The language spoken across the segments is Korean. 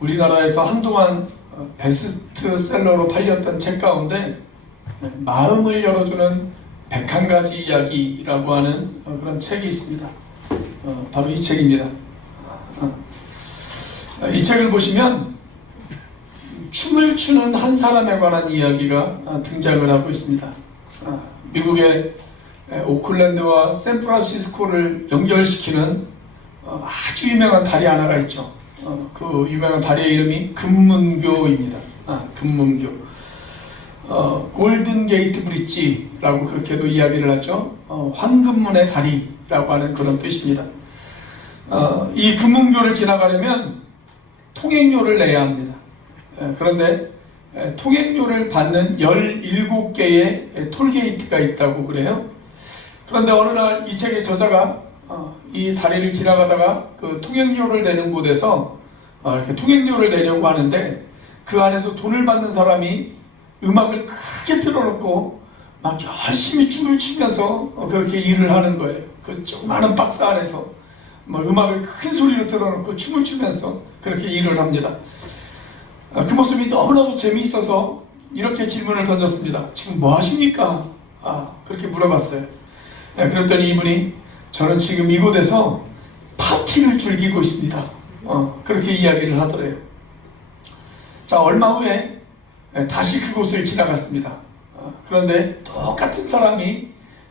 우리나라에서 한동안 베스트셀러로 팔렸던 책 가운데 마음을 열어주는 101가지 이야기라고 하는 그런 책이 있습니다. 바로 이 책입니다. 이 책을 보시면 춤을 추는 한 사람에 관한 이야기가 등장을 하고 있습니다. 미국의 오클랜드와 샌프란시스코를 연결시키는 아주 유명한 다리 하나가 있죠. 그 유명한 다리의 이름이 금문교입니다. 금문교. 골든 게이트 브릿지라고 그렇게도 이야기를 하죠. 황금문의 다리라고 하는 그런 뜻입니다. 이 금문교를 지나가려면 통행료를 내야 합니다. 그런데 통행료를 받는 17개의 톨게이트가 있다고 그래요. 그런데 어느 날 이 책의 저자가 이 다리를 지나가다가 그 통행료를 내는 곳에서 이렇게 통행료를 내려고 하는데 그 안에서 돈을 받는 사람이 음악을 크게 틀어놓고 막 열심히 춤을 추면서 그렇게 일을 하는 거예요. 그 조그마한 박스 안에서 막 음악을 큰 소리로 틀어놓고 춤을 추면서 그렇게 일을 합니다. 그 모습이 너무나도 재미있어서 이렇게 질문을 던졌습니다. 지금 뭐 하십니까? 그렇게 물어봤어요. 그랬더니 이분이 저는 지금 이곳에서 파티를 즐기고 있습니다. 그렇게 이야기를 하더래요. 자, 얼마 후에 다시 그곳을 지나갔습니다. 그런데 똑같은 사람이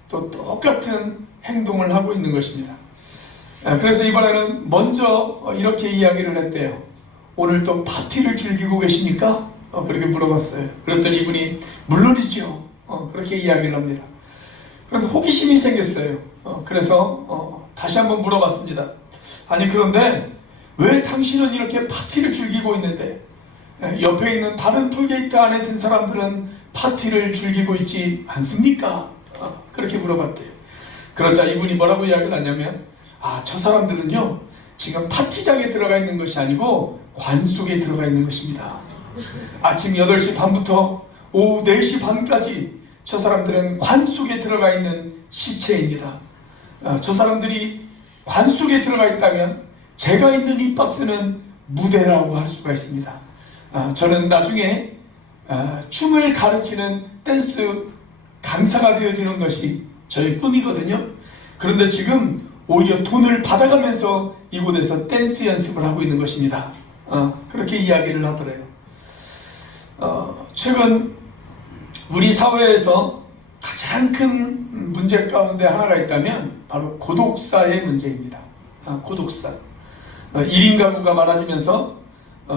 또 똑같은 행동을 하고 있는 것입니다. 그래서 이번에는 먼저 이렇게 이야기를 했대요. 오늘 또 파티를 즐기고 계십니까? 그렇게 물어봤어요. 그랬더니 이분이 물론이죠. 그렇게 이야기를 합니다. 그런데 호기심이 생겼어요. 그래서 다시 한번 물어봤습니다. 아니, 그런데 왜 당신은 이렇게 파티를 즐기고 있는데 옆에 있는 다른 톨게이트 안에 든 사람들은 파티를 즐기고 있지 않습니까? 그렇게 물어봤대요. 그러자 이분이 뭐라고 이야기를 하냐면 저 사람들은요 지금 파티장에 들어가 있는 것이 아니고 관 속에 들어가 있는 것입니다. 아침 8시 반부터 오후 4시 반까지 저 사람들은 관 속에 들어가 있는 시체입니다. 저 사람들이 관 속에 들어가 있다면 제가 있는 이 박스는 무대라고 할 수가 있습니다. 저는 나중에 춤을 가르치는 댄스 강사가 되어지는 것이 저의 꿈이거든요. 그런데 지금 오히려 돈을 받아가면서 이곳에서 댄스 연습을 하고 있는 것입니다. 그렇게 이야기를 하더래요. 최근 우리 사회에서 가장 큰 문제 가운데 하나가 있다면 바로 고독사의 문제입니다. 고독사. 1인 가구가 많아지면서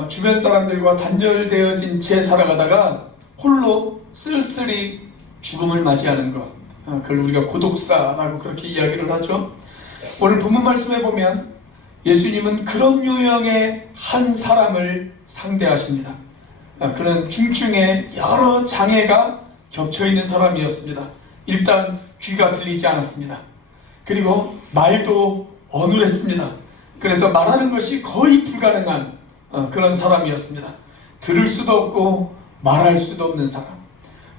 주변 사람들과 단절되어진 채 살아가다가 홀로 쓸쓸히 죽음을 맞이하는 것, 그걸 우리가 고독사라고 그렇게 이야기를 하죠. 오늘 본문 말씀에 보면 예수님은 그런 유형의 한 사람을 상대하십니다. 그는 중증의 여러 장애가 겹쳐있는 사람이었습니다. 일단 귀가 들리지 않았습니다. 그리고 말도 어눌했습니다. 그래서 말하는 것이 거의 불가능한 그런 사람이었습니다. 들을 수도 없고 말할 수도 없는 사람,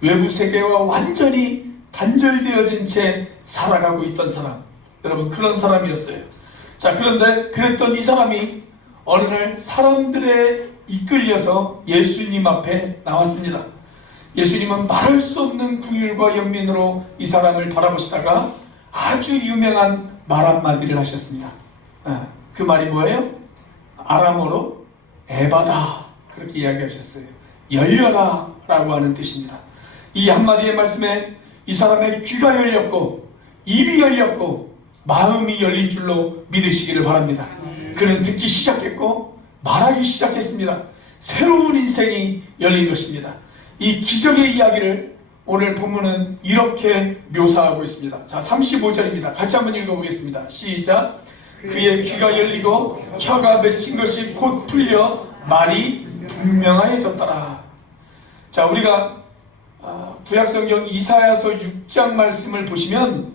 외부 세계와 완전히 단절되어진 채 살아가고 있던 사람, 여러분 그런 사람이었어요. 자, 그런데 그랬던 이 사람이 어느 날 사람들에 이끌려서 예수님 앞에 나왔습니다. 예수님은 말할 수 없는 긍휼과 연민으로 이 사람을 바라보시다가 아주 유명한 말 한마디를 하셨습니다. 그 말이 뭐예요? 아람어로 에바다, 그렇게 이야기하셨어요. 열려라 라고 하는 뜻입니다. 이 한마디의 말씀에 이 사람의 귀가 열렸고 입이 열렸고 마음이 열린 줄로 믿으시기를 바랍니다. 그는 듣기 시작했고 말하기 시작했습니다. 새로운 인생이 열린 것입니다. 이 기적의 이야기를 오늘 본문은 이렇게 묘사하고 있습니다. 자, 35절입니다. 같이 한번 읽어보겠습니다. 시작. 그의 귀가 열리고 혀가 맺힌 것이 곧 풀려 말이 분명하여졌더라. 자, 우리가 구약성경 이사야서 6장 말씀을 보시면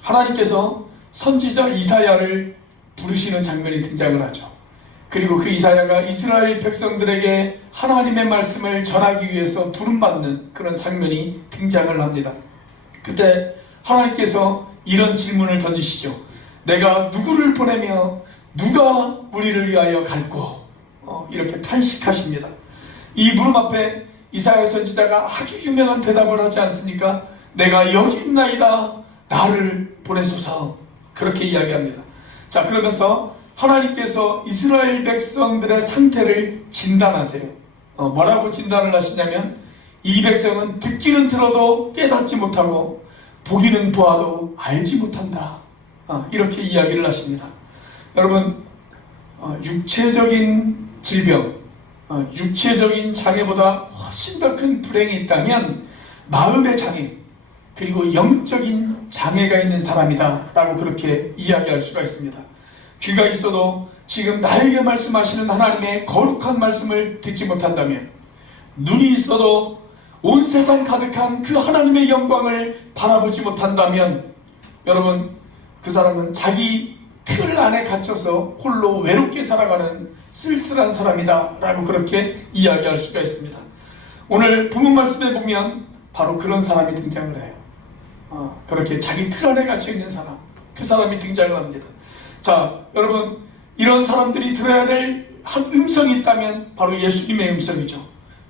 하나님께서 선지자 이사야를 부르시는 장면이 등장을 하죠. 그리고 그 이사야가 이스라엘 백성들에게 하나님의 말씀을 전하기 위해서 부름받는 그런 장면이 등장을 합니다. 그때 하나님께서 이런 질문을 던지시죠. 내가 누구를 보내며 누가 우리를 위하여 갈꼬? 이렇게 탄식하십니다. 이 물음 앞에 이사야 선지자가 아주 유명한 대답을 하지 않습니까? 내가 여기 있나이다, 나를 보내소서. 그렇게 이야기합니다. 자, 그러면서 하나님께서 이스라엘 백성들의 상태를 진단하세요. 뭐라고 진단을 하시냐면, 이 백성은 듣기는 들어도 깨닫지 못하고 보기는 보아도 알지 못한다. 이렇게 이야기를 하십니다. 여러분, 육체적인 질병, 육체적인 장애보다 훨씬 더 큰 불행이 있다면 마음의 장애, 그리고 영적인 장애가 있는 사람이다 라고 그렇게 이야기할 수가 있습니다. 귀가 있어도 지금 나에게 말씀하시는 하나님의 거룩한 말씀을 듣지 못한다면, 눈이 있어도 온 세상 가득한 그 하나님의 영광을 바라보지 못한다면, 여러분, 그 사람은 자기 틀 안에 갇혀서 홀로 외롭게 살아가는 쓸쓸한 사람이다 라고 그렇게 이야기할 수가 있습니다. 오늘 본문 말씀에 보면 바로 그런 사람이 등장을 해요. 그렇게 자기 틀 안에 갇혀있는 사람, 그 사람이 등장을 합니다. 자, 여러분, 이런 사람들이 들어야 될 한 음성이 있다면 바로 예수님의 음성이죠.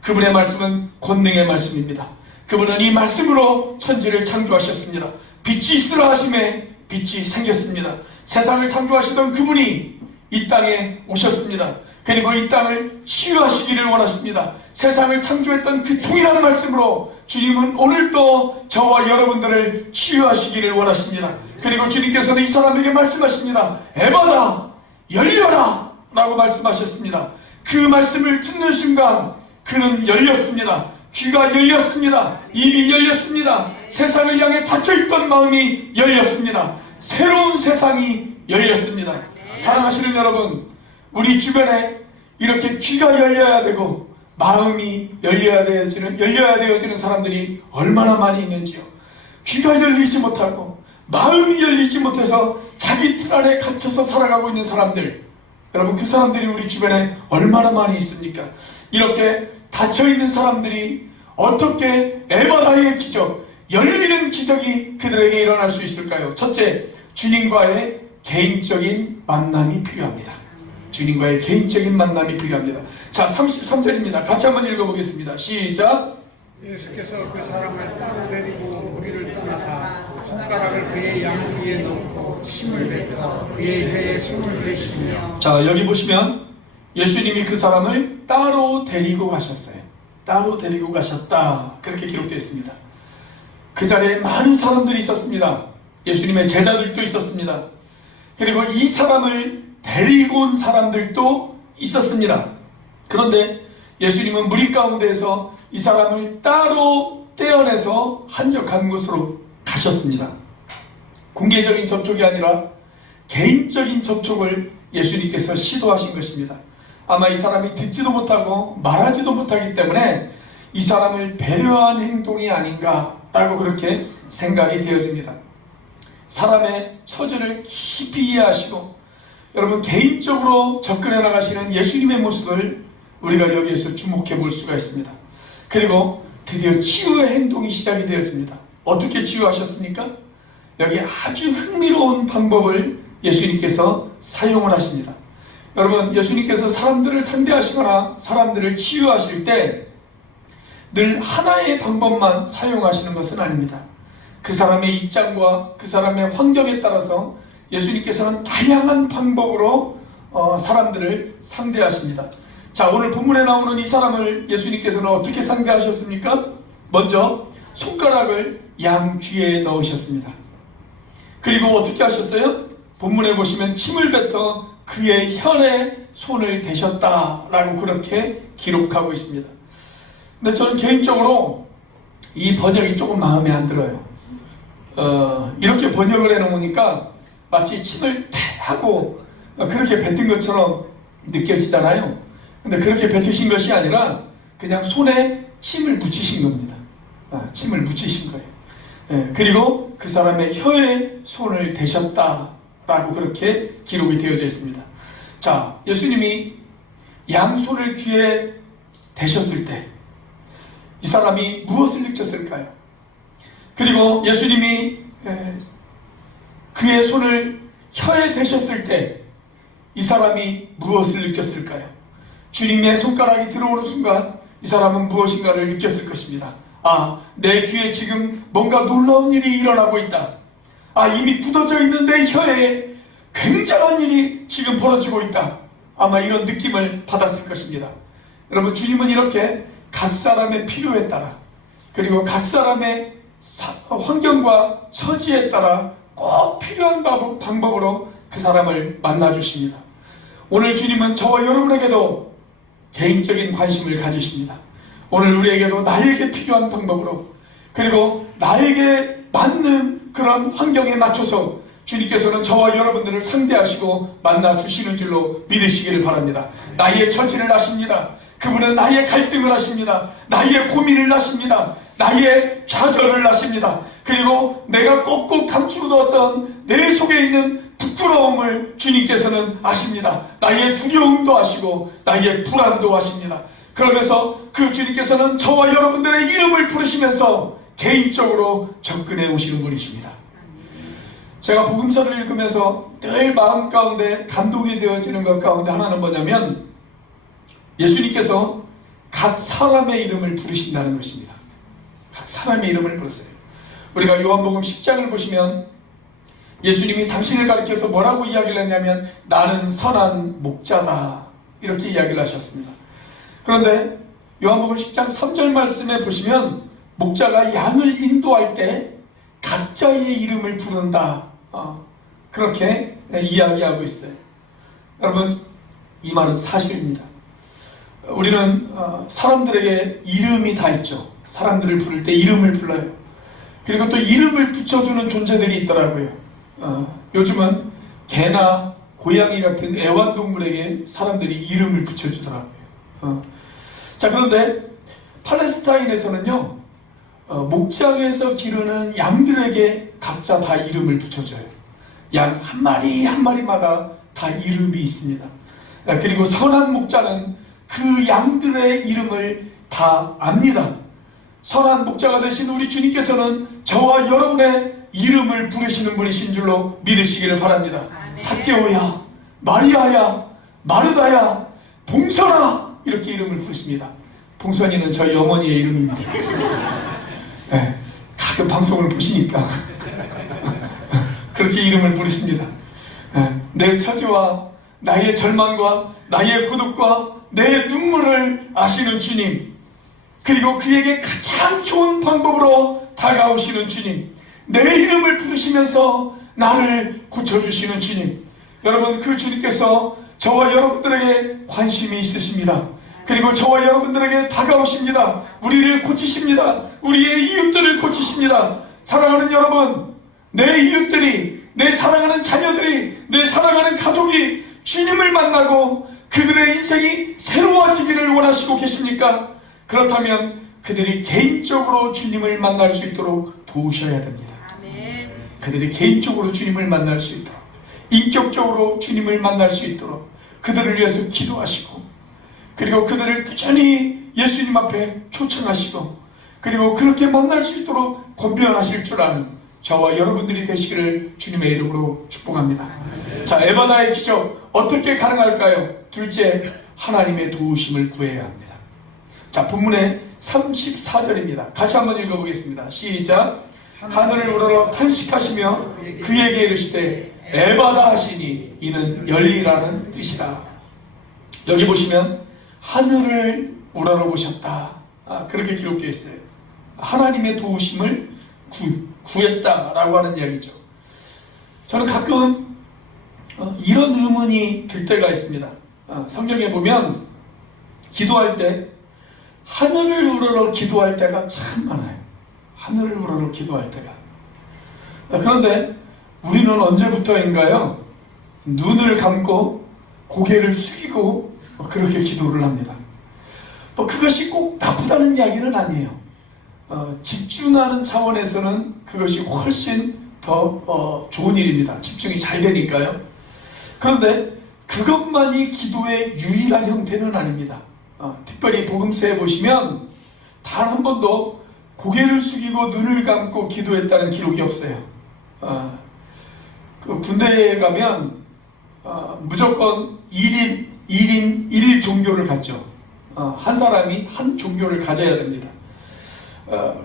그분의 말씀은 권능의 말씀입니다. 그분은 이 말씀으로 천지를 창조하셨습니다. 빛이 있으라 하심에 빛이 생겼습니다. 세상을 창조하시던 그분이 이 땅에 오셨습니다. 그리고 이 땅을 치유하시기를 원하십니다. 세상을 창조했던 그 동일한 말씀으로 주님은 오늘도 저와 여러분들을 치유하시기를 원하십니다. 그리고 주님께서는 이 사람에게 말씀하십니다. 에바다, 열려라 라고 말씀하셨습니다. 그 말씀을 듣는 순간 그는 열렸습니다. 귀가 열렸습니다. 입이 열렸습니다. 세상을 향해 닫혀있던 마음이 열렸습니다. 새로운 세상이 열렸습니다. 사랑하시는 여러분, 우리 주변에 이렇게 귀가 열려야 되고 마음이 열려야 되어지는 사람들이 얼마나 많이 있는지요. 귀가 열리지 못하고 마음이 열리지 못해서 자기 틀 안에 갇혀서 살아가고 있는 사람들, 여러분, 그 사람들이 우리 주변에 얼마나 많이 있습니까? 이렇게 닫혀있는 사람들이 어떻게 에바다의 기적, 열리는 기적이 그들에게 일어날 수 있을까요? 첫째, 주님과의 개인적인 만남이 필요합니다. 주님과의 개인적인 만남이 필요합니다. 자, 33절입니다. 같이 한번 읽어보겠습니다. 시작. 예수께서 그 사람을 따로 데리고 무리를 떠나사 손가락을 그의 양 귀에 넣고 침을 뱉어 그의 혀에 숨을 대시며. 자, 여기 보시면 예수님이 그 사람을 따로 데리고 가셨어요. 따로 데리고 가셨다, 그렇게 기록되어 있습니다. 그 자리에 많은 사람들이 있었습니다. 예수님의 제자들도 있었습니다. 그리고 이 사람을 데리고 온 사람들도 있었습니다. 그런데 예수님은 무리 가운데에서 이 사람을 따로 떼어내서 한적한 곳으로 가셨습니다. 공개적인 접촉이 아니라 개인적인 접촉을 예수님께서 시도하신 것입니다. 아마 이 사람이 듣지도 못하고 말하지도 못하기 때문에 이 사람을 배려한 행동이 아닌가라고 그렇게 생각이 되어집니다. 사람의 처지를 깊이 이해하시고 여러분 개인적으로 접근해 나가시는 예수님의 모습을 우리가 여기에서 주목해 볼 수가 있습니다. 그리고 드디어 치유의 행동이 시작이 되었습니다. 어떻게 치유하셨습니까? 여기 아주 흥미로운 방법을 예수님께서 사용을 하십니다. 여러분, 예수님께서 사람들을 상대하시거나 사람들을 치유하실 때 늘 하나의 방법만 사용하시는 것은 아닙니다. 그 사람의 입장과 그 사람의 환경에 따라서 예수님께서는 다양한 방법으로 사람들을 상대하십니다. 자, 오늘 본문에 나오는 이 사람을 예수님께서는 어떻게 상대하셨습니까? 먼저 손가락을 양 귀에 넣으셨습니다. 그리고 어떻게 하셨어요? 본문에 보시면 침을 뱉어 그의 혈에 손을 대셨다라고 그렇게 기록하고 있습니다. 근데 저는 개인적으로 이 번역이 조금 마음에 안 들어요. 이렇게 번역을 해놓으니까 마치 침을 태 하고 그렇게 뱉은 것처럼 느껴지잖아요. 근데 그렇게 뱉으신 것이 아니라 그냥 손에 침을 묻히신 겁니다. 침을 묻히신 거예요. 그리고 그 사람의 혀에 손을 대셨다라고 그렇게 기록이 되어져 있습니다. 자, 예수님이 양손을 귀에 대셨을 때 이 사람이 무엇을 느꼈을까요? 그리고 예수님이 그의 손을 혀에 대셨을 때 이 사람이 무엇을 느꼈을까요? 주님의 손가락이 들어오는 순간 이 사람은 무엇인가를 느꼈을 것입니다. 아, 내 귀에 지금 뭔가 놀라운 일이 일어나고 있다. 아, 이미 굳어져 있는 내 혀에 굉장한 일이 지금 벌어지고 있다. 아마 이런 느낌을 받았을 것입니다. 여러분, 주님은 이렇게 각 사람의 필요에 따라, 그리고 각 사람의 환경과 처지에 따라 꼭 필요한 방법으로 그 사람을 만나주십니다. 오늘 주님은 저와 여러분에게도 개인적인 관심을 가지십니다. 오늘 우리에게도 나에게 필요한 방법으로, 그리고 나에게 맞는 그런 환경에 맞춰서 주님께서는 저와 여러분들을 상대하시고 만나주시는 줄로 믿으시기를 바랍니다. 나의 처지를 아십니다. 그분은 나의 갈등을 아십니다. 나의 고민을 아십니다. 나의 좌절을 아십니다. 그리고 내가 꼭꼭 감추었던 내 속에 있는 부끄러움을 주님께서는 아십니다. 나의 두려움도 아시고 나의 불안도 아십니다. 그러면서 그 주님께서는 저와 여러분들의 이름을 부르시면서 개인적으로 접근해 오시는 분이십니다. 제가 복음서를 읽으면서 늘 마음 가운데 감동이 되어지는 것 가운데 하나는 뭐냐면, 예수님께서 각 사람의 이름을 부르신다는 것입니다. 각 사람의 이름을 부르세요. 우리가 요한복음 10장을 보시면 예수님이 당신을 가리켜서 뭐라고 이야기를 했냐면, 나는 선한 목자다, 이렇게 이야기를 하셨습니다. 그런데 요한복음 10장 3절 말씀에 보시면 목자가 양을 인도할 때 각자의 이름을 부른다, 그렇게 이야기하고 있어요. 여러분, 이 말은 사실입니다. 우리는 사람들에게 이름이 다 있죠. 사람들을 부를 때 이름을 불러요. 그리고 또 이름을 붙여주는 존재들이 있더라고요. 요즘은 개나 고양이 같은 애완동물에게 사람들이 이름을 붙여주더라고요. 자, 그런데 팔레스타인에서는요, 목장에서 기르는 양들에게 각자 다 이름을 붙여줘요. 양 한 마리 한 마리마다 다 이름이 있습니다. 그리고 선한 목자는 그 양들의 이름을 다 압니다. 선한 목자가 되신 우리 주님께서는 저와 여러분의 이름을 부르시는 분이신 줄로 믿으시기를 바랍니다. 삭개오야, 마리아야, 마르다야, 봉선아, 이렇게 이름을 부르십니다. 봉선이는 저희 어머니의 이름입니다. 네, 가끔 방송을 보시니까 그렇게 이름을 부르십니다. 네, 내 처지와 나의 절망과 나의 고독과 내 눈물을 아시는 주님, 그리고 그에게 가장 좋은 방법으로 다가오시는 주님, 내 이름을 부르시면서 나를 고쳐주시는 주님, 여러분, 그 주님께서 저와 여러분들에게 관심이 있으십니다. 그리고 저와 여러분들에게 다가오십니다. 우리를 고치십니다. 우리의 이웃들을 고치십니다. 사랑하는 여러분, 내 이웃들이, 내 사랑하는 자녀들이, 내 사랑하는 가족이 주님을 만나고 그들의 인생이 새로워지기를 원하시고 계십니까? 그렇다면 그들이 개인적으로 주님을 만날 수 있도록 도우셔야 됩니다. 그들이 개인적으로 주님을 만날 수 있도록, 인격적으로 주님을 만날 수 있도록 그들을 위해서 기도하시고, 그리고 그들을 꾸준히 예수님 앞에 초청하시고, 그리고 그렇게 만날 수 있도록 권면하실 줄 아는 저와 여러분들이 되시기를 주님의 이름으로 축복합니다. 자, 에바다의 기적 어떻게 가능할까요? 둘째, 하나님의 도우심을 구해야 합니다. 자, 본문의 34절입니다. 같이 한번 읽어보겠습니다. 시작. 하늘을 우러러 탄식하시며 그에게 이르시되 에바다 하시니 이는 열리라는 뜻이다. 여기 보시면 하늘을 우러러 보셨다, 그렇게 기록되어 있어요. 하나님의 도우심을 구했다라고 하는 이야기죠. 저는 가끔 이런 의문이 들 때가 있습니다. 성경에 보면 기도할 때 하늘을 우러러 기도할 때가 참 많아요. 하늘을 우러러 기도할 때가. 그런데 우리는 언제부터인가요? 눈을 감고 고개를 숙이고 그렇게 기도를 합니다. 그것이 꼭 나쁘다는 이야기는 아니에요. 집중하는 차원에서는 그것이 훨씬 더 좋은 일입니다. 집중이 잘 되니까요. 그런데 그것만이 기도의 유일한 형태는 아닙니다. 특별히 복음서에 보시면 단 한 번도 고개를 숙이고 눈을 감고 기도했다는 기록이 없어요. 그 군대에 가면 무조건 1인 1인 1종교를 갖죠. 한 사람이 한 종교를 가져야 됩니다.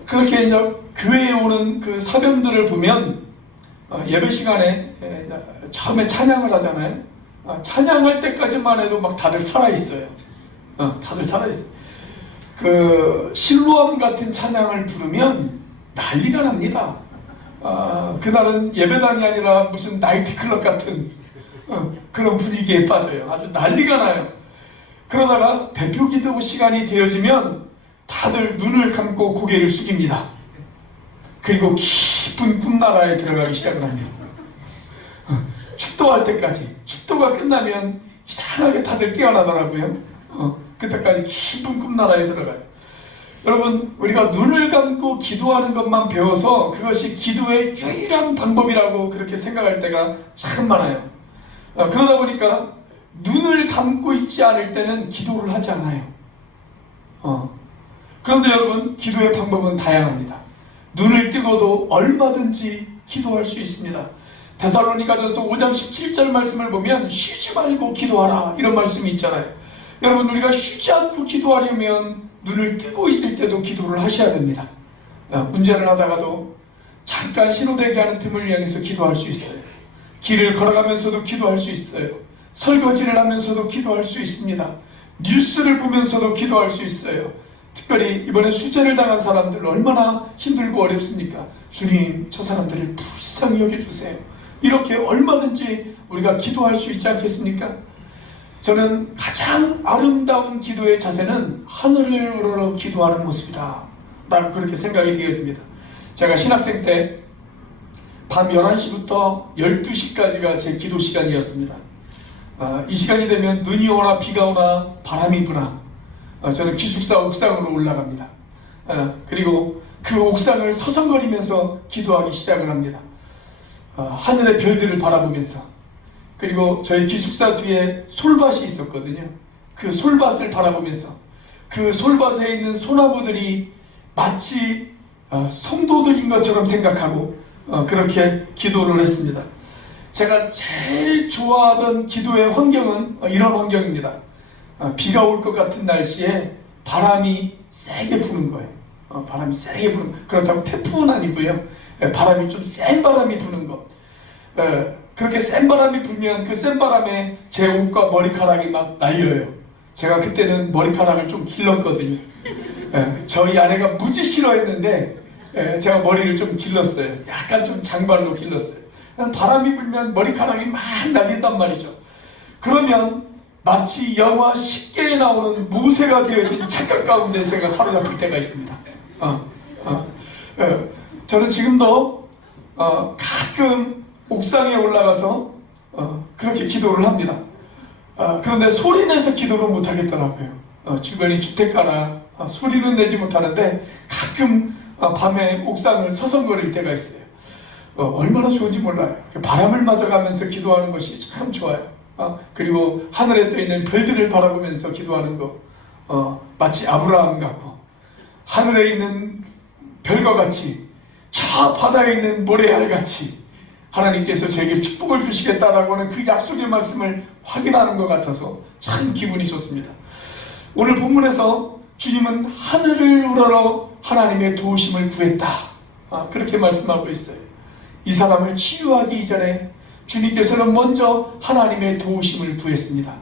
그렇게 이제 교회에 오는 그 사병들을 보면 예배 시간에 처음에 찬양을 하잖아요. 찬양할 때까지만 해도 막 다들 살아있어요. 다들 살아있어요. 그 실로암 같은 찬양을 부르면 난리가 납니다. 그날은 예배당이 아니라 무슨 나이트클럽 같은 그런 분위기에 빠져요. 아주 난리가 나요. 그러다가 대표 기도 시간이 되어지면 다들 눈을 감고 고개를 숙입니다. 그리고 깊은 꿈나라에 들어가기 시작을 합니다. 축도할 때까지, 축도가 끝나면 이상하게 다들 깨어나더라고요. 그때까지 깊은 꿈나라에 들어가요. 여러분, 우리가 눈을 감고 기도하는 것만 배워서 그것이 기도의 유일한 방법이라고 그렇게 생각할 때가 참 많아요. 그러다 보니까 눈을 감고 있지 않을 때는 기도를 하지 않아요. 그런데 여러분, 기도의 방법은 다양합니다. 눈을 뜨고도 얼마든지 기도할 수 있습니다. 데살로니가전서 5장 17절 말씀을 보면 쉬지 말고 기도하라 이런 말씀이 있잖아요. 여러분, 우리가 쉬지 않고 기도하려면 눈을 뜨고 있을 때도 기도를 하셔야 됩니다. 운전을 하다가도 잠깐 신호대기 하는 틈을 이용해서 기도할 수 있어요. 길을 걸어가면서도 기도할 수 있어요. 설거지를 하면서도 기도할 수 있습니다. 뉴스를 보면서도 기도할 수 있어요. 특별히 이번에 수재를 당한 사람들 얼마나 힘들고 어렵습니까? 주님, 저 사람들을 불쌍히 여겨주세요. 이렇게 얼마든지 우리가 기도할 수 있지 않겠습니까? 저는 가장 아름다운 기도의 자세는 하늘을 우러러 기도하는 모습이다 라고 그렇게 생각이 되었습니다. 제가 신학생 때 밤 11시부터 12시까지가 제 기도 시간이었습니다. 이 시간이 되면 눈이 오나 비가 오나 바람이 부나 저는 기숙사 옥상으로 올라갑니다. 그리고 그 옥상을 서성거리면서 기도하기 시작을 합니다. 하늘의 별들을 바라보면서. 그리고 저희 기숙사 뒤에 솔밭이 있었거든요. 그 솔밭을 바라보면서 그 솔밭에 있는 소나무들이 마치 성도들인 것처럼 생각하고 그렇게 기도를 했습니다. 제가 제일 좋아하던 기도의 환경은 이런 환경입니다. 비가 올 것 같은 날씨에 바람이 세게 부는 거예요. 바람이 세게 부는, 그렇다고 태풍은 아니고요. 바람이 좀 센 바람이 부는 것. 그렇게 센 바람이 불면 그 센 바람에 제 옷과 머리카락이 막 날려요. 제가 그때는 머리카락을 좀 길렀거든요. 저희 아내가 무지 싫어했는데 제가 머리를 좀 길렀어요. 약간 좀 장발로 길렀어요. 바람이 불면 머리카락이 막 날린단 말이죠. 그러면 마치 영화 10개에 나오는 모세가 되어진 착각 가운데 제가 사로잡힐 때가 있습니다. 저는 지금도 가끔 옥상에 올라가서 그렇게 기도를 합니다. 그런데 소리내서 기도를 못하겠더라고요. 주변이 주택가라 소리는 내지 못하는데 가끔 밤에 옥상을 서성거릴 때가 있어요. 얼마나 좋은지 몰라요. 바람을 맞아가면서 기도하는 것이 참 좋아요. 그리고 하늘에 떠 있는 별들을 바라보면서 기도하는 거 마치 아브라함 같고 하늘에 있는 별과 같이 저 바다에 있는 모래알 같이 하나님께서 저에게 축복을 주시겠다라고 하는 그 약속의 말씀을 확인하는 것 같아서 참 기분이 좋습니다. 오늘 본문에서 주님은 하늘을 우러러 하나님의 도우심을 구했다 그렇게 말씀하고 있어요. 이 사람을 치유하기 이전에 주님께서는 먼저 하나님의 도우심을 구했습니다.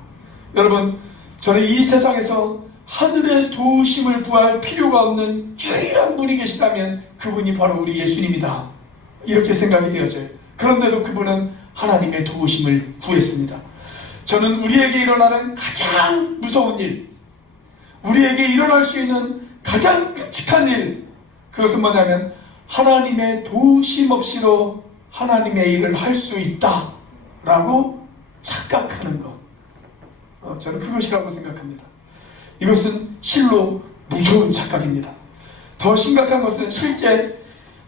여러분, 저는 이 세상에서 하늘의 도우심을 구할 필요가 없는 유일한 분이 계시다면 그분이 바로 우리 예수님이다 이렇게 생각이 되어져요. 그런데도 그분은 하나님의 도우심을 구했습니다. 저는 우리에게 일어나는 가장 무서운 일, 우리에게 일어날 수 있는 가장 끔찍한 일, 그것은 뭐냐면 하나님의 도우심 없이도 하나님의 일을 할 수 있다라고 착각하는 것. 저는 그것이라고 생각합니다. 이것은 실로 무서운 착각입니다. 더 심각한 것은 실제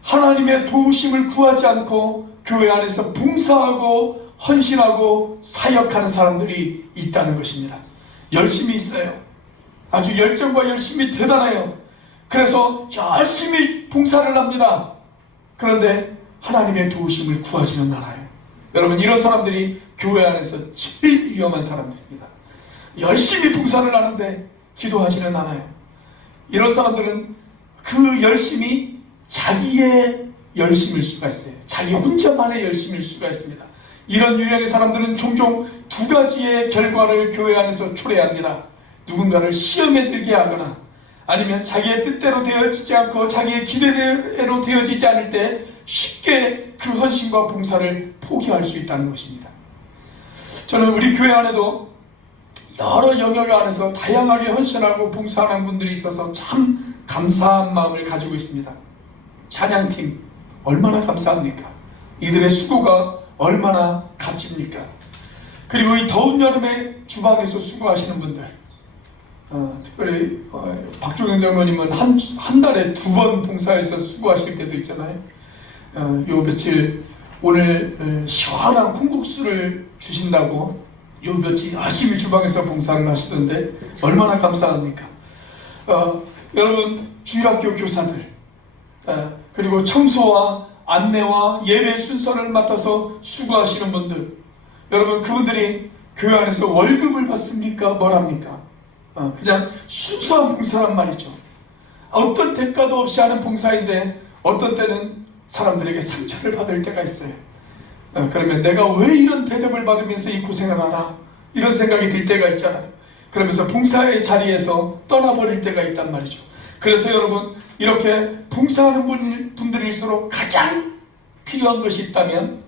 하나님의 도우심을 구하지 않고 교회 안에서 봉사하고 헌신하고 사역하는 사람들이 있다는 것입니다. 열심히 있어요. 아주 열정과 열심이 대단해요. 그래서 열심히 봉사를 합니다. 그런데 하나님의 도우심을 구하지는 않아요. 여러분, 이런 사람들이 교회 안에서 제일 위험한 사람들입니다. 열심히 봉사를 하는데 기도하지는 않아요. 이런 사람들은 그 열심이 자기의 열심일 수가 있어요. 자기 혼자만의 열심일 수가 있습니다. 이런 유형의 사람들은 종종 두 가지의 결과를 교회 안에서 초래합니다. 누군가를 시험에 들게 하거나, 아니면 자기의 뜻대로 되어지지 않고 자기의 기대대로 되어지지 않을 때 쉽게 그 헌신과 봉사를 포기할 수 있다는 것입니다. 저는 우리 교회 안에도 여러 영역 안에서 다양하게 헌신하고 봉사하는 분들이 있어서 참 감사한 마음을 가지고 있습니다. 찬양팀 얼마나 감사합니까? 이들의 수고가 얼마나 값집니까? 그리고 이 더운 여름에 주방에서 수고하시는 분들, 특별히 박종현 장로님은 한 달에 2번 봉사해서 수고하실 때도 있잖아요. 요 며칠 오늘 시원한 콩국수를 주신다고 요 며칠 열심히 주방에서 봉사를 하시던데 얼마나 감사합니까? 여러분, 주일학교 교사들, 그리고 청소와 안내와 예배 순서를 맡아서 수고하시는 분들, 여러분, 그분들이 교회 안에서 월급을 받습니까? 뭘 합니까? 그냥 순수한 봉사란 말이죠. 어떤 대가도 없이 하는 봉사인데 어떤 때는 사람들에게 상처를 받을 때가 있어요. 그러면 내가 왜 이런 대접을 받으면서 이 고생을 하나? 이런 생각이 들 때가 있잖아요. 그러면서 봉사의 자리에서 떠나버릴 때가 있단 말이죠. 그래서 여러분, 이렇게 봉사하는 분들일수록 가장 필요한 것이 있다면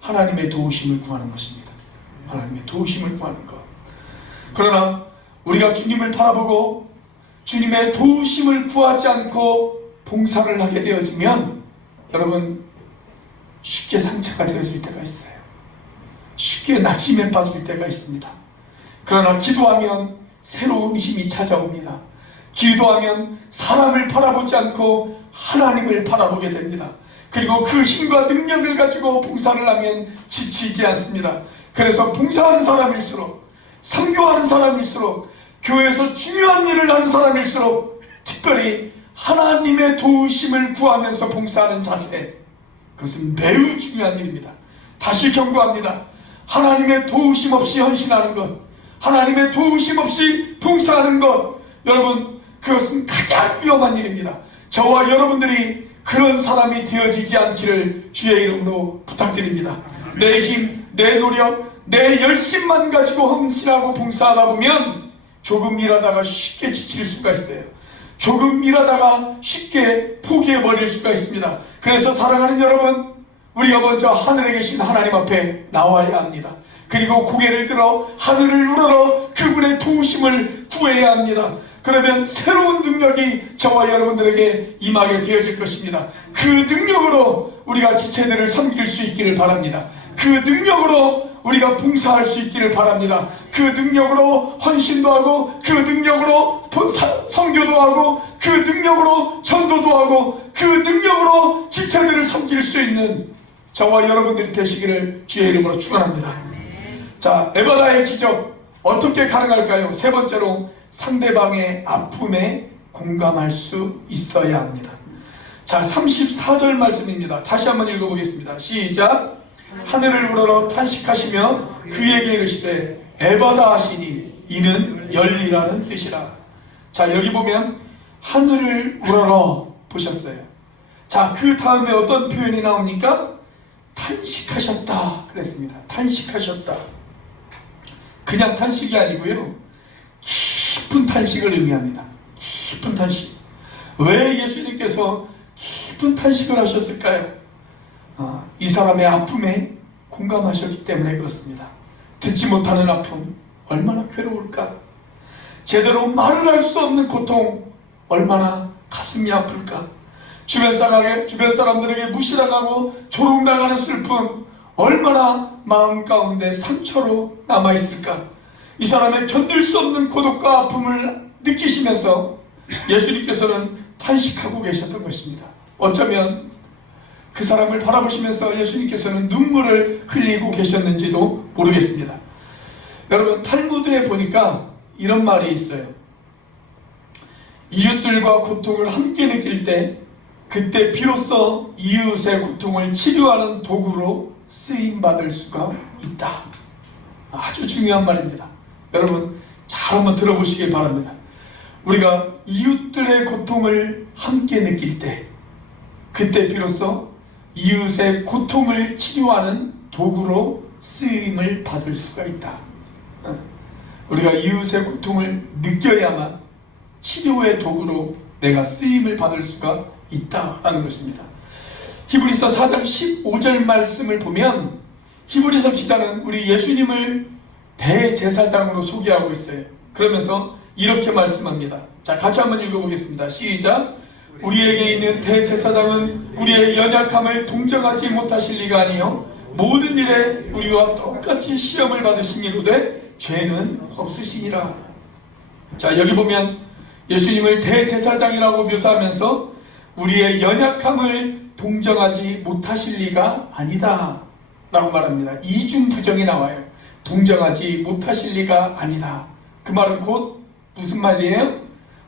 하나님의 도우심을 구하는 것입니다. 하나님의 도우심을 구하는 것. 그러나 우리가 주님을 바라보고 주님의 도우심을 구하지 않고 봉사를 하게 되어지면 여러분, 쉽게 상처가 되어질 때가 있어요. 쉽게 낙심에 빠질 때가 있습니다. 그러나 기도하면 새로운 힘이 찾아옵니다. 기도하면 사람을 바라보지 않고 하나님을 바라보게 됩니다. 그리고 그 힘과 능력을 가지고 봉사를 하면 지치지 않습니다. 그래서 봉사하는 사람일수록, 선교하는 사람일수록, 교회에서 중요한 일을 하는 사람일수록 특별히 하나님의 도우심을 구하면서 봉사하는 자세, 그것은 매우 중요한 일입니다. 다시 경고합니다. 하나님의 도우심 없이 헌신하는 것, 하나님의 도우심 없이 봉사하는 것, 여러분, 그것은 가장 위험한 일입니다. 저와 여러분들이 그런 사람이 되어지지 않기를 주의 이름으로 부탁드립니다. 내 힘, 내 노력, 내 열심만 가지고 헌신하고 봉사하다 보면 조금 일하다가 쉽게 지칠 수가 있어요. 조금 일하다가 쉽게 포기해버릴 수가 있습니다. 그래서 사랑하는 여러분, 우리가 먼저 하늘에 계신 하나님 앞에 나와야 합니다. 그리고 고개를 들어 하늘을 우러러 그분의 도우심을 구해야 합니다. 그러면 새로운 능력이 저와 여러분들에게 임하게 되어질 것입니다. 그 능력으로 우리가 지체들을 섬길 수 있기를 바랍니다. 그 능력으로 우리가 봉사할 수 있기를 바랍니다. 그 능력으로 헌신도 하고, 그 능력으로 선교도 하고, 그 능력으로 전도도 하고, 그 능력으로 지체들을 섬길 수 있는 저와 여러분들이 되시기를 주의 이름으로 축원합니다. 자, 에바다의 기적 어떻게 가능할까요? 세 번째로, 상대방의 아픔에 공감할 수 있어야 합니다. 자, 34절 말씀입니다. 다시 한번 읽어보겠습니다. 시작. 하늘을 우러러 탄식하시며 그에게 이르시되 에바다 하시니 이는 열리라는 뜻이라. 자, 여기 보면 하늘을 우러러 보셨어요. 자, 그 다음에 어떤 표현이 나옵니까? 탄식하셨다 그랬습니다. 탄식하셨다. 그냥 탄식이 아니고요, 깊은 탄식을 의미합니다. 깊은 탄식. 왜 예수님께서 깊은 탄식을 하셨을까요? 이 사람의 아픔에 공감하셨기 때문에 그렇습니다. 듣지 못하는 아픔 얼마나 괴로울까? 제대로 말을 할 수 없는 고통 얼마나 가슴이 아플까? 주변 사람들에게 무시당하고 조롱당하는 슬픔 얼마나 마음 가운데 상처로 남아있을까? 이 사람의 견딜 수 없는 고독과 아픔을 느끼시면서 예수님께서는 탄식하고 계셨던 것입니다. 어쩌면 그 사람을 바라보시면서 예수님께서는 눈물을 흘리고 계셨는지도 모르겠습니다. 여러분, 탈무드에 보니까 이런 말이 있어요. 이웃들과 고통을 함께 느낄 때 그때 비로소 이웃의 고통을 치료하는 도구로 쓰임받을 수가 있다. 아주 중요한 말입니다. 여러분, 잘 한번 들어보시길 바랍니다. 우리가 이웃들의 고통을 함께 느낄 때, 그때 비로소 이웃의 고통을 치료하는 도구로 쓰임을 받을 수가 있다. 우리가 이웃의 고통을 느껴야만 치료의 도구로 내가 쓰임을 받을 수가 있다라는 것입니다. 히브리서 4장 15절 말씀을 보면 히브리서 기자는 우리 예수님을 대제사장으로 소개하고 있어요. 그러면서 이렇게 말씀합니다. 자, 같이 한번 읽어보겠습니다. 시작. 우리에게 있는 대제사장은 우리의 연약함을 동정하지 못하실 리가 아니요 모든 일에 우리와 똑같이 시험을 받으시니로되 죄는 없으시니라. 자, 여기 보면 예수님을 대제사장이라고 묘사하면서 우리의 연약함을 동정하지 못하실 리가 아니다 라고 말합니다. 이중 부정이 나와요. 동정하지 못하실 리가 아니다. 그 말은 곧 무슨 말이에요?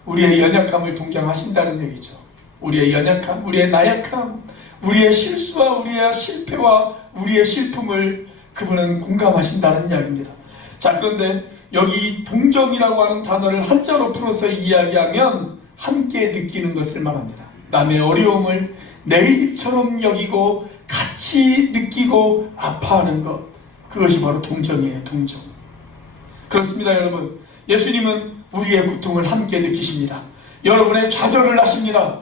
우리의 연약함을 동정하신다는 얘기죠. 우리의 연약함, 우리의 나약함, 우리의 실수와 우리의 실패와 우리의 슬픔을 그분은 공감하신다는 이야기입니다. 자, 그런데 여기 동정이라고 하는 단어를 한자로 풀어서 이야기하면 함께 느끼는 것을 말합니다. 남의 어려움을 내 일처럼 여기고 같이 느끼고 아파하는 것, 그것이 바로 동정이에요. 동정. 그렇습니다, 여러분. 예수님은 우리의 고통을 함께 느끼십니다. 여러분의 좌절을 아십니다.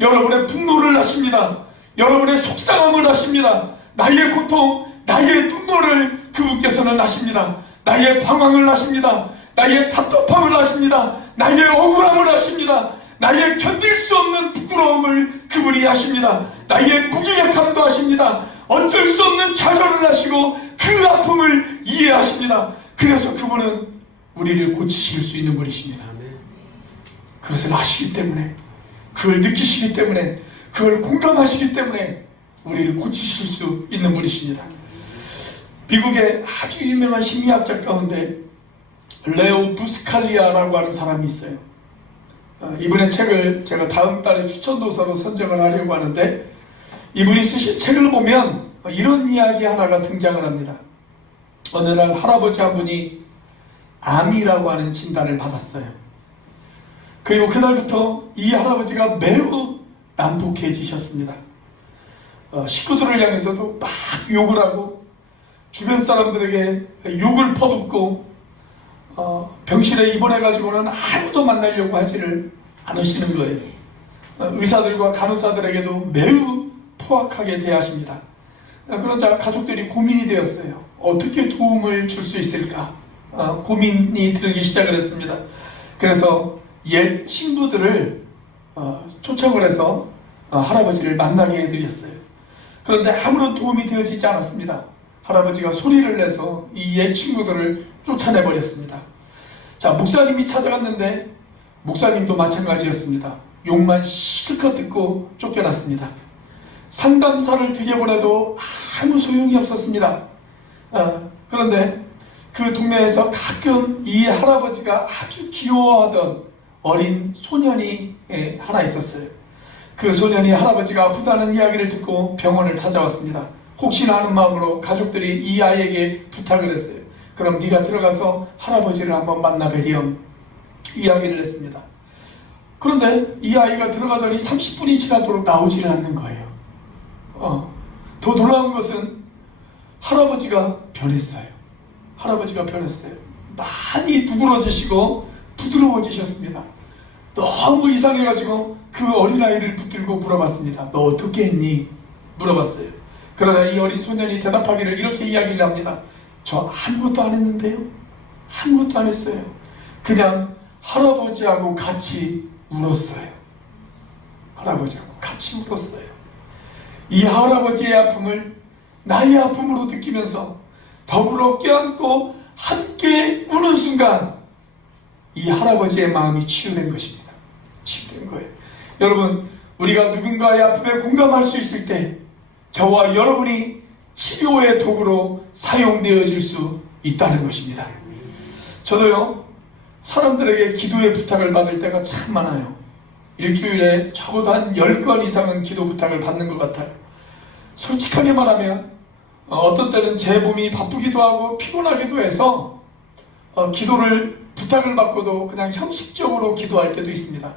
여러분의 분노를 아십니다. 여러분의 속상함을 아십니다. 나의 고통, 나의 분노를 그분께서는 아십니다. 나의 방황을 아십니다. 나의 답답함을 아십니다. 나의 억울함을 아십니다. 나의 견딜 수 없는 부끄러움을 그분이 아십니다. 나의 무기력함도 아십니다. 어쩔 수 없는 좌절을 아시고 그 아픔을 이해하십니다. 그래서 그분은 우리를 고치실 수 있는 분이십니다. 그것을 아시기 때문에, 그걸 느끼시기 때문에, 그걸 공감하시기 때문에 우리를 고치실 수 있는 분이십니다. 미국의 아주 유명한 심리학자 가운데 레오 부스칼리아라고 하는 사람이 있어요. 이분의 책을 제가 다음 달에 추천도서로 선정을 하려고 하는데, 이분이 쓰신 책을 보면 이런 이야기 하나가 등장을 합니다. 어느 날 할아버지 한 분이 암이라고 하는 진단을 받았어요. 그리고 그날부터 이 할아버지가 매우 난폭해지셨습니다. 식구들을 향해서도 막 욕을 하고 주변 사람들에게 욕을 퍼붓고 병실에 입원해가지고는 아무도 만나려고 하지를 않으시는 거예요. 의사들과 간호사들에게도 매우 포악하게 대하십니다. 그러자 가족들이 고민이 되었어요. 어떻게 도움을 줄 수 있을까? 고민이 들기 시작을 했습니다. 그래서 옛 친구들을 초청을 해서 할아버지를 만나게 해드렸어요. 그런데 아무런 도움이 되어지지 않았습니다. 할아버지가 소리를 내서 이 옛 친구들을 쫓아내버렸습니다. 자, 목사님이 찾아갔는데 목사님도 마찬가지였습니다. 욕만 실컷 듣고 쫓겨났습니다. 상담사를 들여보내도 아무 소용이 없었습니다. 그런데 그 동네에서 가끔 이 할아버지가 아주 귀여워하던 어린 소년이 하나 있었어요. 그 소년이 할아버지가 아프다는 이야기를 듣고 병원을 찾아왔습니다. 혹시나 하는 마음으로 가족들이 이 아이에게 부탁을 했어요. 그럼 네가 들어가서 할아버지를 한번 만나뵈렴 이야기를 했습니다. 그런데 이 아이가 들어가더니 30분이 지나도록 나오지를 않는 거예요. 더 놀라운 것은 할아버지가 변했어요. 할아버지가 변했어요. 많이 누그러지시고 부드러워지셨습니다. 너무 이상해가지고 그 어린아이를 붙들고 물어봤습니다. 너 어떻게 했니? 물어봤어요. 그러다 이 어린 소년이 대답하기를 이렇게 이야기를 합니다. 저 아무것도 안 했는데요. 아무것도 안 했어요. 그냥 할아버지하고 같이 울었어요. 할아버지하고 같이 울었어요. 이 할아버지의 아픔을 나의 아픔으로 느끼면서 더불어 껴안고 함께 우는 순간 이 할아버지의 마음이 치유된 것입니다. 치유된 거예요. 여러분, 우리가 누군가의 아픔에 공감할 수 있을 때 저와 여러분이 치료의 도구로 사용되어질 수 있다는 것입니다. 저도요, 사람들에게 기도의 부탁을 받을 때가 참 많아요. 일주일에 적어도 한 10건 이상은 기도 부탁을 받는 것 같아요. 솔직하게 말하면 어떤 때는 제 몸이 바쁘기도 하고 피곤하기도 해서 기도를 부탁을 받고도 그냥 형식적으로 기도할 때도 있습니다.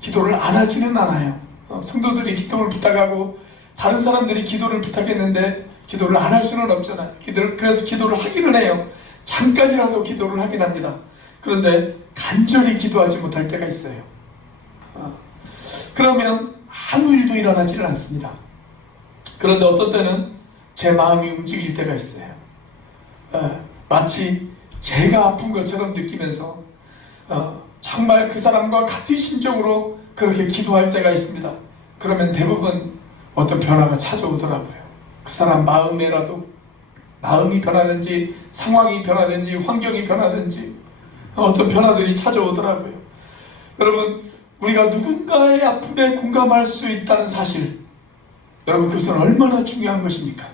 기도를 안 하지는 않아요. 성도들이 기도를 부탁하고 다른 사람들이 기도를 부탁했는데 기도를 안 할 수는 없잖아요. 그래서 기도를 하기는 해요. 잠깐이라도 기도를 하긴 합니다. 그런데 간절히 기도하지 못할 때가 있어요. 그러면 아무 일도 일어나지는 않습니다. 그런데 어떤 때는 제 마음이 움직일 때가 있어요. 마치 제가 아픈 것처럼 느끼면서 정말 그 사람과 같은 심정으로 그렇게 기도할 때가 있습니다. 그러면 대부분 어떤 변화가 찾아오더라고요. 그 사람 마음에라도, 마음이 변하든지 상황이 변하든지 환경이 변하든지 어떤 변화들이 찾아오더라고요. 여러분, 우리가 누군가의 아픔에 공감할 수 있다는 사실, 여러분, 그것은 얼마나 중요한 것입니까?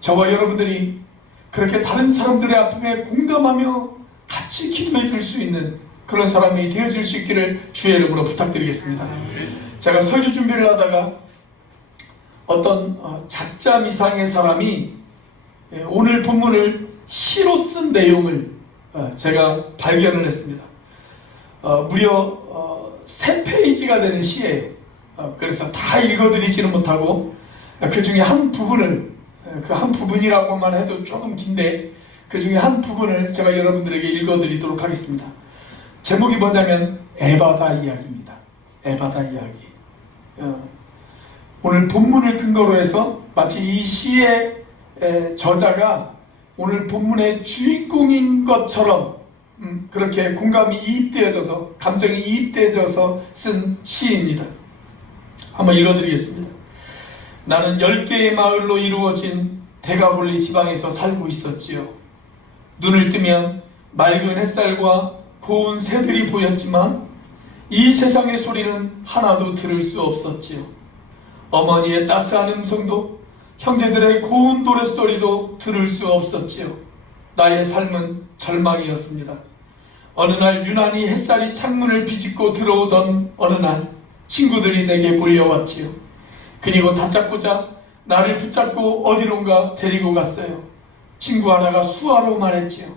저와 여러분들이 그렇게 다른 사람들의 아픔에 공감하며 같이 기도해 줄 수 있는 그런 사람이 되어줄 수 있기를 주의 이름으로 부탁드리겠습니다. 제가 설교 준비를 하다가 어떤 작자 미상의 사람이 오늘 본문을 시로 쓴 내용을 제가 발견을 했습니다. 무려 3페이지가 되는 시예요. 그래서 다 읽어드리지는 못하고 그 중에 한 부분을, 그 한 부분이라고만 해도 조금 긴데 그 중에 한 부분을 제가 여러분들에게 읽어드리도록 하겠습니다. 제목이 뭐냐면 에바다 이야기입니다. 에바다 이야기. 오늘 본문을 근거로 해서 마치 이 시의 저자가 오늘 본문의 주인공인 것처럼 그렇게 공감이 이입되어져서, 감정이 이입되어져서 쓴 시입니다. 한번 읽어드리겠습니다. 나는 10개의 마을로 이루어진 대가볼리 지방에서 살고 있었지요. 눈을 뜨면 맑은 햇살과 고운 새들이 보였지만 이 세상의 소리는 하나도 들을 수 없었지요. 어머니의 따스한 음성도 형제들의 고운 노랫소리도 들을 수 없었지요. 나의 삶은 절망이었습니다. 어느 날 유난히 햇살이 창문을 비집고 들어오던 어느 날 친구들이 내게 몰려왔지요. 그리고 다짜고짜 나를 붙잡고 어디론가 데리고 갔어요. 친구 하나가 수화로 말했지요.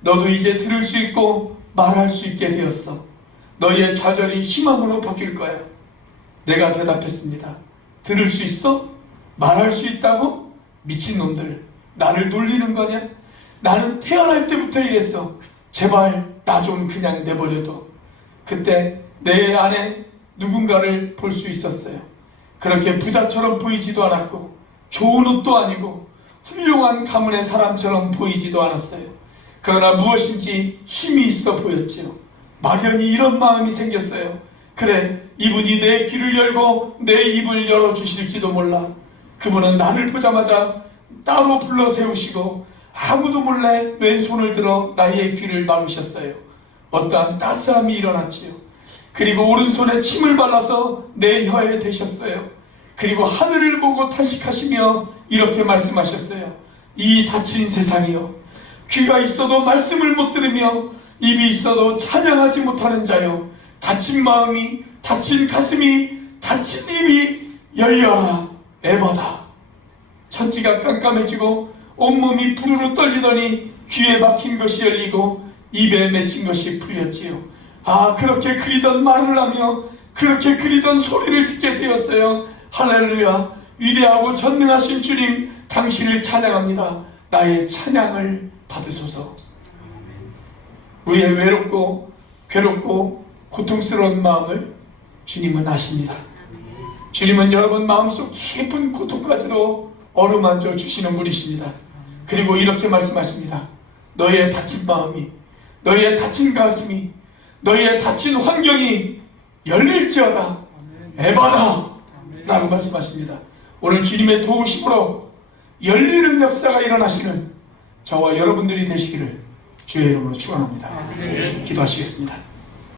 너도 이제 들을 수 있고 말할 수 있게 되었어. 너희의 좌절이 희망으로 바뀔 거야. 내가 대답했습니다. 들을 수 있어? 말할 수 있다고? 미친놈들, 나를 놀리는 거냐? 나는 태어날 때부터 이랬어. 제발 나 좀 그냥 내버려둬. 그때 내 안에 누군가를 볼 수 있었어요. 그렇게 부자처럼 보이지도 않았고 좋은 옷도 아니고 훌륭한 가문의 사람처럼 보이지도 않았어요. 그러나 무엇인지 힘이 있어 보였지요. 막연히 이런 마음이 생겼어요. 그래, 이분이 내 귀를 열고 내 입을 열어주실지도 몰라. 그분은 나를 보자마자 따로 불러 세우시고 아무도 몰래 왼손을 들어 나의 귀를 막으셨어요. 어떠한 따스함이 일어났지요. 그리고 오른손에 침을 발라서 내 혀에 대셨어요. 그리고 하늘을 보고 탄식하시며 이렇게 말씀하셨어요. 이 다친 세상이요, 귀가 있어도 말씀을 못 들으며 입이 있어도 찬양하지 못하는 자요, 다친 마음이, 다친 가슴이, 다친 입이 열려라. 에바다. 천지가 깜깜해지고 온몸이 부르르 떨리더니 귀에 박힌 것이 열리고 입에 맺힌 것이 풀렸지요. 그렇게 그리던 말을 하며 그렇게 그리던 소리를 듣게 되었어요. 할렐루야. 위대하고 전능하신 주님, 당신을 찬양합니다. 나의 찬양을 받으소서. 우리의 외롭고 괴롭고 고통스러운 마음을 주님은 아십니다. 주님은 여러분 마음속 깊은 고통까지도 어루만져 주시는 분이십니다. 그리고 이렇게 말씀하십니다. 너희의 다친 마음이, 너희의 다친 가슴이, 너희의 다친 환경이 열릴지어다. 에바다 라고 말씀하십니다. 오늘 주님의 도우심으로 열리는 역사가 일어나시는 저와 여러분들이 되시기를 주의 이름으로 축원합니다. 기도하시겠습니다.